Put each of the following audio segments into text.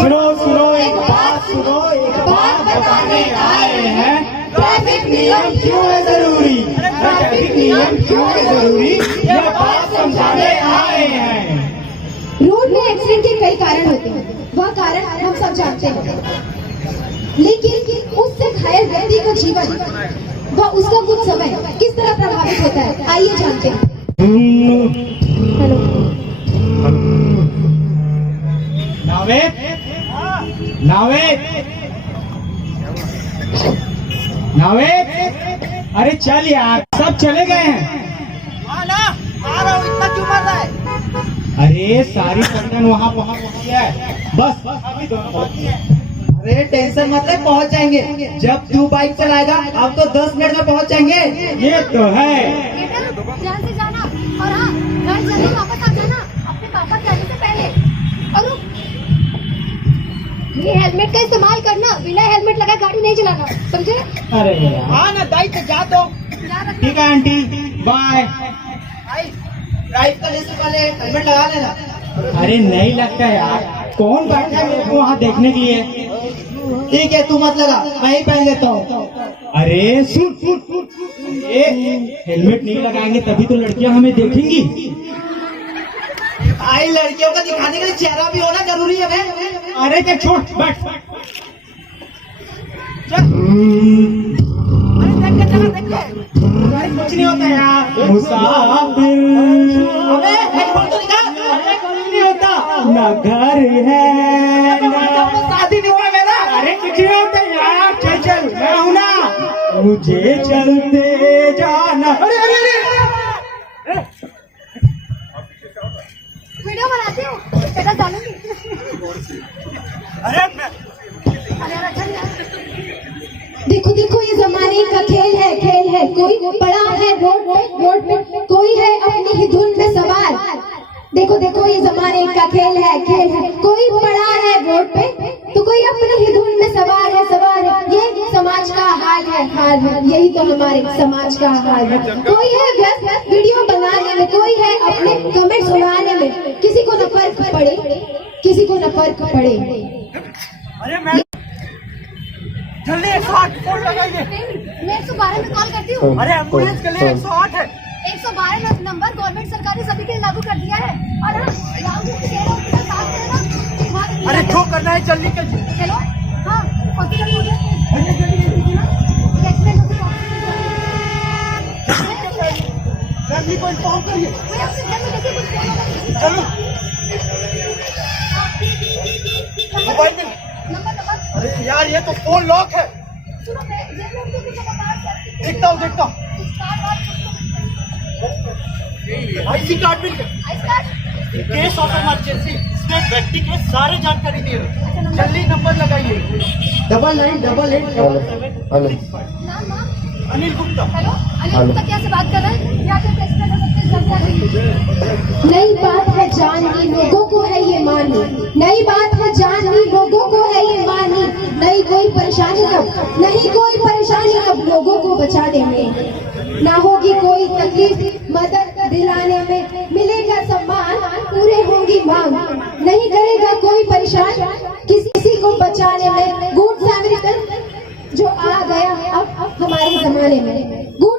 सुनो सुनो एक बात बताने आए हैं। ट्रैफिक नियम क्यों है जरूरी, ट्रैफिक नियम क्यों है जरूरी, ये बात समझाने आए हैं। रोड में एक्सीडेंट के कई कारण होते हैं, वह कारण हम सब जानते हैं, लेकिन उससे घायल व्यक्ति का जीवन व उसका कुछ समय किस तरह प्रभावित होता है, आइए जानते हैं। हेलो नावेद, नावेद, नावेद, अरे चल यार, सब चले गए हैं। आ रहा हूँ, इतना क्यों मार रहा है? अरे सारी कंडन वहाँ पहुँची है, बस अभी दोनों बाकी है। अरे टेंशन मत ले, पहुँच जाएंगे। जब तू बाइक चलाएगा अब तो 10 मिनट में पहुँच जाएंगे। ये तो है। ध्यान से जाना और हाँ, घर जल्दी वापस आ जाना अपने पापा जाने से पहले। और ये हेलमेट का इस्तेमाल करना, बिना हेलमेट लगाए गाड़ी नहीं चलाना, समझे? अरे यार, हाँ ना, दाई से जा दो। ठीक है आंटी, बाय। ड्राइव करने से पहले हेलमेट लगा लेना। अरे नहीं लगता यार, कौन बैठा है मेरे को वहाँ देखने के लिए। ठीक है, तू मत लगा, मैं ही पहन लेता हूँ। अरे सुन सुन सुन, ये हेलमेट नहीं लगाएंगे तभी तो लड़कियां हमें देखेंगी। भाई लड़कियों का दिखाने के लिए चेहरा भी होना जरूरी है भाई। अरे क्या, छोड़, बैठ। कुछ नहीं होता यार, मुसाफिर। अबे हेलमेट तो निकाल। अरे कुछ नहीं होता, न घर है शादी नहीं हुआ मेरा। अरे कुछ नहीं होता यार, चल चल, मैं हूं ना, मुझे चलते जाना। अरे अरे अरे, वीडियो बनाती हूँ, स्टेटस डालूंगी। अरे देखो देखो, ये जमाने का खेल है, खेल है। कोई पड़ा है रोड पे, कोई है अपनी ही धुन में सवार। देखो देखो, ये जमाने का खेल है, खेल है। कोई पड़ा है रोड पे तो कोई अपनी ही धुन में सवार है, सवार है। ये समाज का हाल है, हाल है। यही तो हमारे समाज का हाल है। कोई है व्यस्त वीडियो बनाने में, कोई है अपने कमेंट्स उड़ाने में। किसी को न फर्क पड़े, किसी को न फर्क पड़े। अरे मैं जल्दी 108 फोन लगाइए। मैं 112 में कॉल करती हूँ। अरे एम्बुलेंस के लिए 108 है। 112 नंबर गवर्नमेंट सरकार ने सभी के लिए लागू कर दिया है। और लागू के साथ में ना, अरे जो करना है जल्दी कर। चलो, हाँ, हॉस्पिटल हो गया। फैमिली को इन्फॉर्म करिए। चलो मोबाइल में। अरे यार, ये तो फोन लॉक है। देखता हूँ आईसी कार्ड मिल गया। केस ऑफ इमरजेंसी, इसमें व्यक्ति के सारे जानकारी दे रहे। जल्दी नंबर लगाइए। 998877। अनिल गुप्ता। हेलो, अनिल गुप्ता क्या से बात कर रहे हैं? या फिर प्रेसिडेंट हो सकते हैं? नई बात है जाननी, लोगों को है ये मानी। नई बात है जाननी, लोगों को है ये मानी। नहीं कोई परेशानी अब, नहीं कोई परेशानी अब, लोगों को बचाने में ना होगी कोई तकलीफ, मदद दिलाने में मिलेगा सम्मान, पूरे होंगी मांग। नहीं करेगा कोई परेशान किसी को बचाने में। गुड सैमरिटन जो आ गया अब हमारे जमाने में। गुड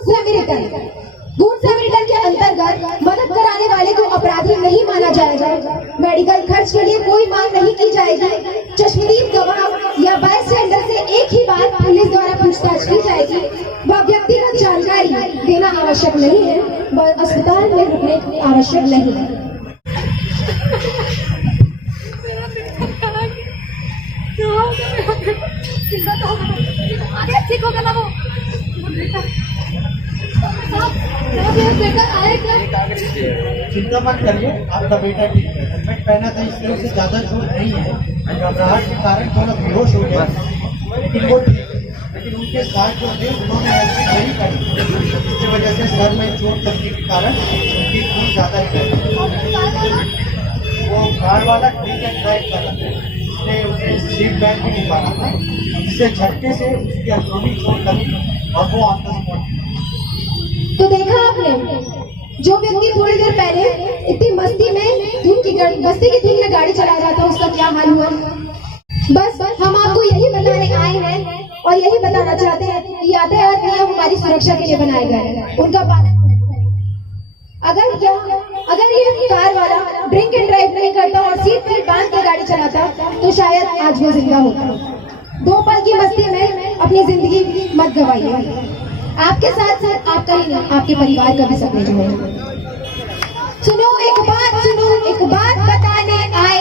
सैमरिटन के अंतर्गत मदद कराने वाले को अपराधी नहीं माना जाएगा। मेडिकल खर्च के लिए कोई मांग नहीं की जाएगी। चश्मदीद गवाह या बायस्टैंडर से एक ही बार पुलिस द्वारा पूछताछ की जाएगी। वह व्यक्तिगत जानकारी देना आवश्यक नहीं है, वह अस्पताल में रुकने आवश्यक नहीं है। ठीक होगा ना वो बेटा आएगा। चिंता मत करिए, आपका बेटा ठीक है। हेलमेट पहना था इसलिए उसे ज्यादा चोट नहीं है। घबराहट के कारण थोड़ा बेहोश हो गया, लेकिन वो ठीक है। लेकिन उनके साथ जो थे उन्होंने हेलमेट नहीं पहनी, जिसकी वजह से सर में चोट लगने के कारण उनकी खून ज्यादा है। वो कार वाला ठीक है, ड्राइव कर रहा था, उसने उसे सीट बेल्ट भी नहीं मारा था, जिससे झटके से उसकी अंदरूनी चोट लगी और वो ऑन द स्पॉट। तो देखा आपने, जो व्यक्ति थोड़ी देर पहले इतनी मस्ती की धुन में गाड़ी चला रहा था, उसका क्या हाल हुआ। बस हम आपको यही बताने आए हैं और यही बताना चाहते हैं कि यातायात नियम हमारी सुरक्षा के लिए बनाए गए हैं, उनका पालन अगर ये कार वाला ड्रिंक एंड ड्राइव नहीं करता और सीट बेल्ट बांध के गाड़ी चलाता तो शायद आज वो जिंदा होता। 2 पल की मस्ती में अपनी जिंदगी मत गवाइए। आपके साथ साथ आपका ही नहीं, आपके परिवार का भी सपने जो है। सुनो एक बात बताने आए